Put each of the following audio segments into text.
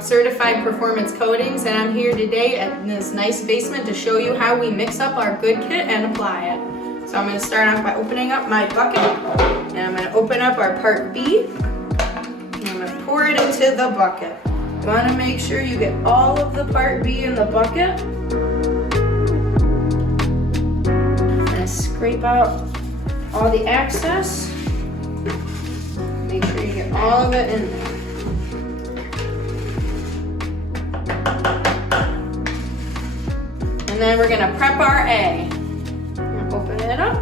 from Certified Performance Coatings, and I'm here today at this nice basement to show you how we mix up our good kit and apply it. So I'm going to start off by opening up my bucket, and I'm going to open up our part B, and I'm going to pour it into the bucket. You want to make sure you get all of the part B in the bucket. And scrape out all the excess. Make sure you get all of it in there. And then we're gonna prep our A. Open it up.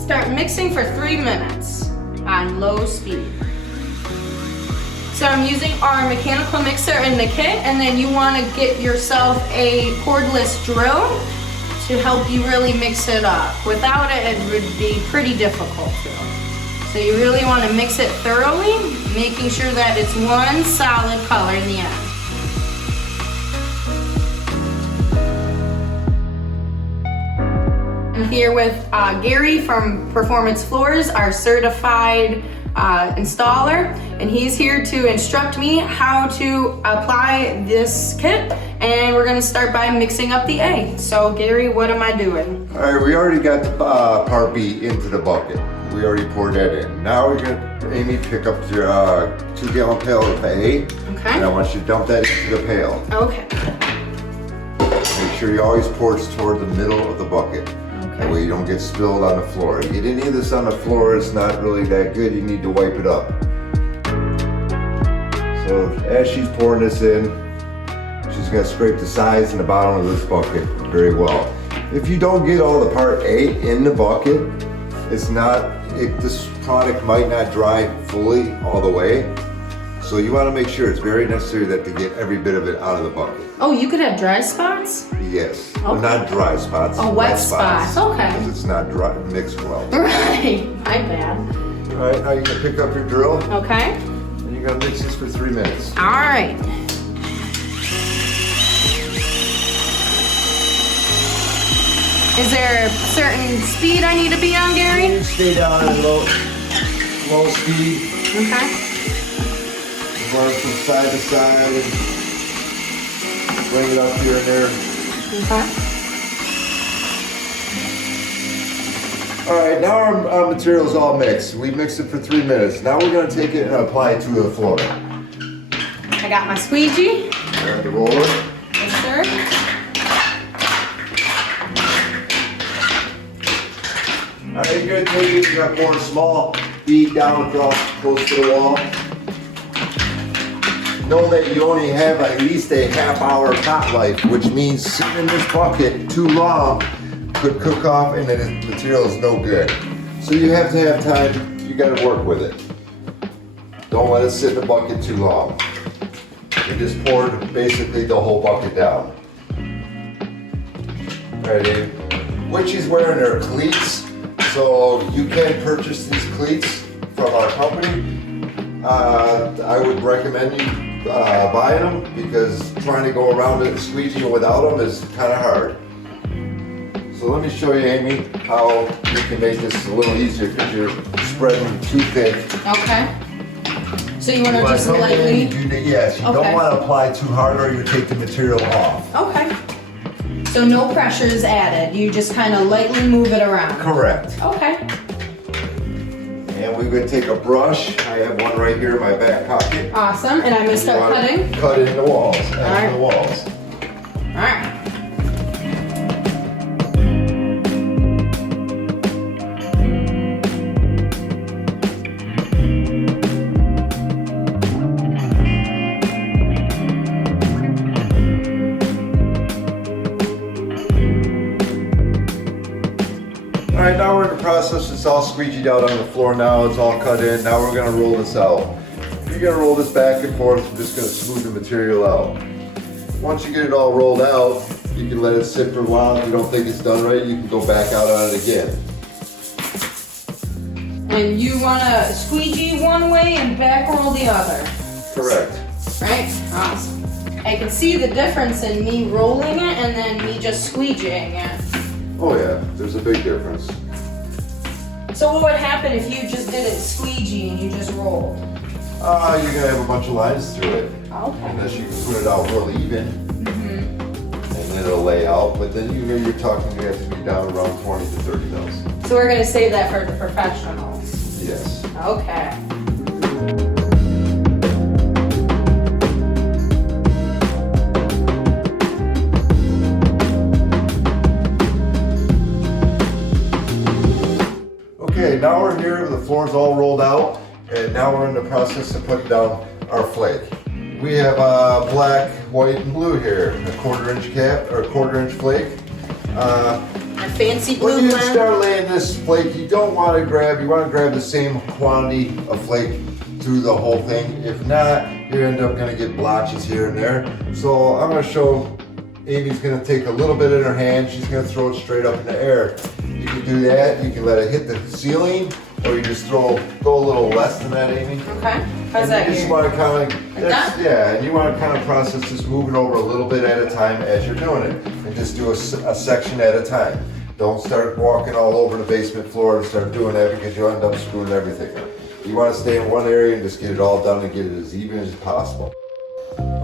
Start mixing for 3 minutes on low speed. So I'm using our mechanical mixer in the kit, and then you wanna get yourself a cordless drill to help you really mix it up. Without it, it would be pretty difficult to. So you really wanna mix it thoroughly, making sure that it's one solid color in the end. I'm here with Gary from Performance Floors, our certified installer, and he's here to instruct me how to apply this kit, and we're gonna start by mixing up the A. So Gary, what am I doing? All right, we already got the part B into the bucket. We already poured that in. Now we're gonna, Amy, pick up your 2-gallon pail of A, Okay. and I want you to dump that into the pail. Okay. Make sure you always pour it toward the middle of the bucket. That way you don't get spilled on the floor. You get any of this on the floor, it's not really that good. You need to wipe it up. So as she's pouring this in, she's gonna scrape the sides and the bottom of this bucket very well. If you don't get all the part A in the bucket, this product might not dry fully all the way. So you wanna make sure it's very necessary that to get every bit of it out of the bucket. Oh, you could have dry spots? Yes, Okay. but not dry spots. Oh, wet spots, okay. Because it's not dry, mixed well. Right, my bad. All right, now you're gonna pick up your drill Okay. and you're gonna mix this for 3 minutes. All right. Is there a certain speed I need to be on, Gary? Stay down at low speed. Okay. Run from side to side. Bring it up here and there. Okay. All right, now our material's all mixed. We mixed it for 3 minutes. Now we're gonna take it and apply it to the floor. I got my squeegee. Grab the roller. Yes, sir. All right, you're gonna take it, you're gonna pour a small bead down across close to the wall. Know that you only have at least a half-hour pot life, which means sitting in this bucket too long could cook off and the material is no good. So you have to have time, you gotta work with it. Don't let it sit in the bucket too long. You just poured basically the whole bucket down. All right, Dave. What she's wearing are cleats, so you can purchase these cleats from our company. I would recommend you buying them because trying to go around it squeegeeing without them is kind of hard. So let me show you, Amy, how you can make this a little easier because you're spreading too thick. Okay. So you want to just lightly? Yes, you don't want to apply too hard or you take the material off. Okay. So no pressure is added. You just kind of lightly move it around. Correct. Okay. And we're going to take a brush. I have one right here in my back pocket. Awesome. And I'm going to start cutting. Cut it in the walls. Right. In the walls. All right. All right, now we're in the process. It's all squeegeed out on the floor now. It's all cut in. Now we're gonna roll this out. You're gonna roll this back and forth. I'm just gonna smooth the material out. Once you get it all rolled out, you can let it sit for a while. If you don't think it's done right, you can go back out on it again. And you want to squeegee one way and back roll the other. Correct. Right? Awesome. I can see the difference in me rolling it and then me just squeegeeing it. Oh yeah, there's a big difference. So what would happen if you just did it squeegee and you just rolled? You're gonna have a bunch of lines through it. Okay. Unless you can put it out real even. And then it'll lay out, but then you're talking you have to be down around 20 to 30 mils. So we're gonna save that for the professionals. Yes. Okay. Okay, now we're here, the floor's all rolled out, and now we're in the process of putting down our flake. We have black, white, and blue here, a 1/4 inch cap, or a 1/4 inch flake. A fancy blue When you blend. start laying this flake, you want to grab the same quantity of flake through the whole thing. If not, you end up gonna get blotches here and there. So I'm gonna show, Amy's gonna take a little bit in her hand, she's gonna throw it straight up in the air. You can do that, you can let it hit the ceiling, or you just go a little less than that, Amy. Okay. How's And that you just here? want to kind Like of, that? yeah, and you want to kind of process this moving over a little bit at a time as you're doing it. And just do a section at a time. Don't start walking all over the basement floor and start doing that because you'll end up screwing everything up. You want to stay in one area and just get it all done and get it as even as possible.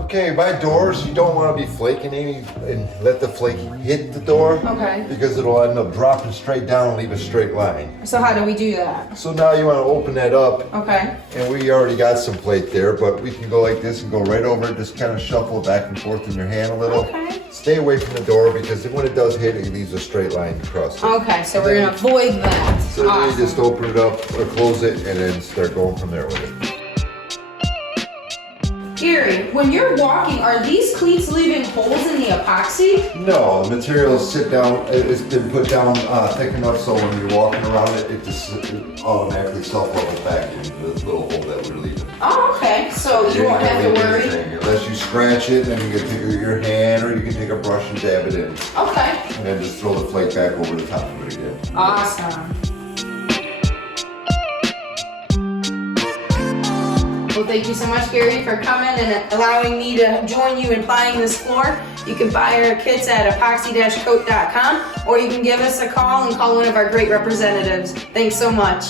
Okay, by doors, you don't want to be flaking Amy and let the flake hit the door. Okay. Because it'll end up dropping straight down and leave a straight line. So how do we do that? So now you want to open that up. Okay. And we already got some flake there, but we can go like this and go right over it, just kind of shuffle it back and forth in your hand a little. Okay. Stay away from the door because when it does hit, it leaves a straight line across it. Okay, so we're gonna avoid that. So then you Awesome. just open it up or close it and then start going from there with it. Gary, when you're walking, are these cleats leaving holes in the epoxy? No, the materials sit down, it's been put down thick enough so when you're walking around it, it just automatically self-levels back into the little hole that we're leaving. Oh, okay. So you won't have to leave worry. anything. Unless you scratch it, then you can take your hand or you can take a brush and dab it in. Okay. And then just throw the flake back over the top of it again. Awesome. Well, thank you so much, Gary, for coming and allowing me to join you in plying this floor. You can buy our kits at epoxy-coat.com, or you can give us a call and call one of our great representatives. Thanks so much.